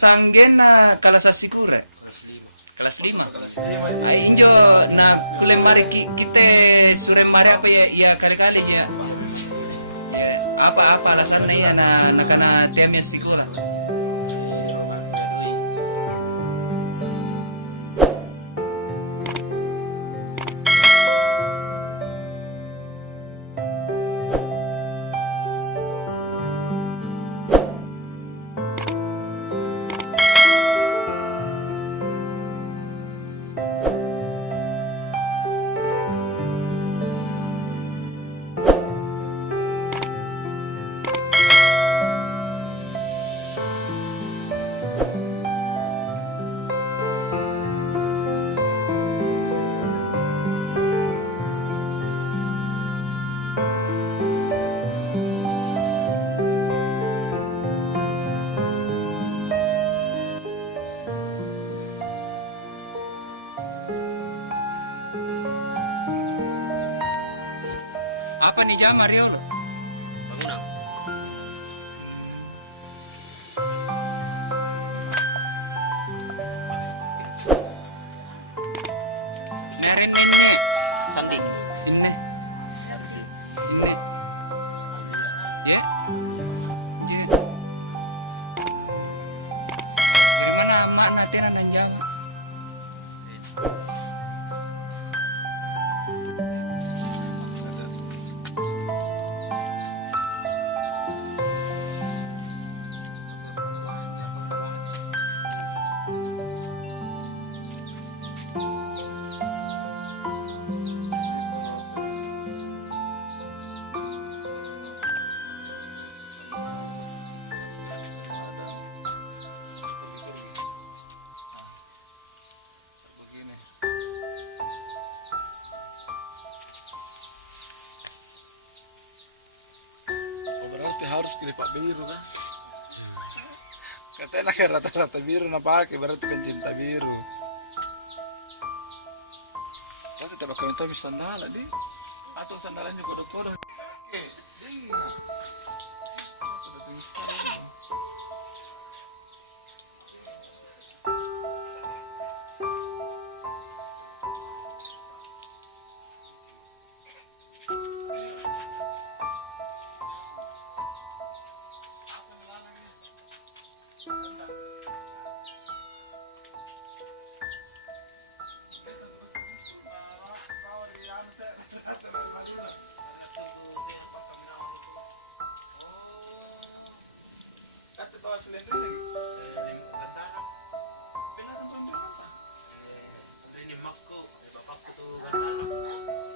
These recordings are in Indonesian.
sanggena kelas asikula. Kelas 5. Kelas 5. Injo na kulembare kita surembare apa ya kali-kali ya. Apa alasannya ya na kana temnya sikula. Apa nih jamar ya Allah? Bangunan. Nerin ini. Sandi. Ini. Ya. Jadi. Dari mana makna tenan dan jamar? Berarti harus pilih Pak biru kan? Katanya kan rata-rata biru na pakai, berarti pencinta biru. Pasti tidak bakal minta sandal di. Atau sandalnya kodok-kodok. Oke, ingat. Sudah tinggi sekali.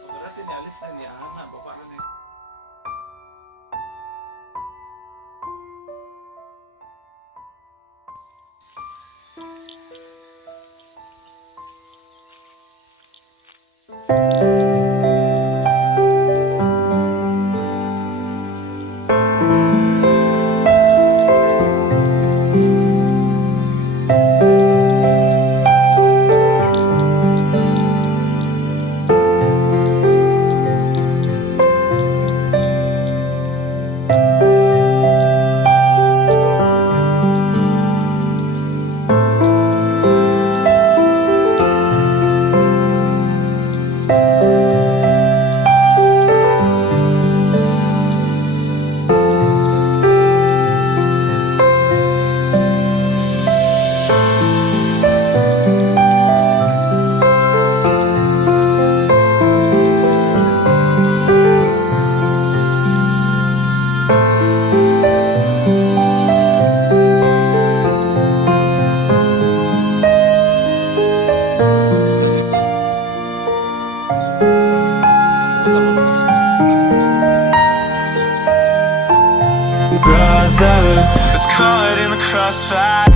Berarti ini alisnya di anak bapak ini. Brother, it's caught in the crossfire.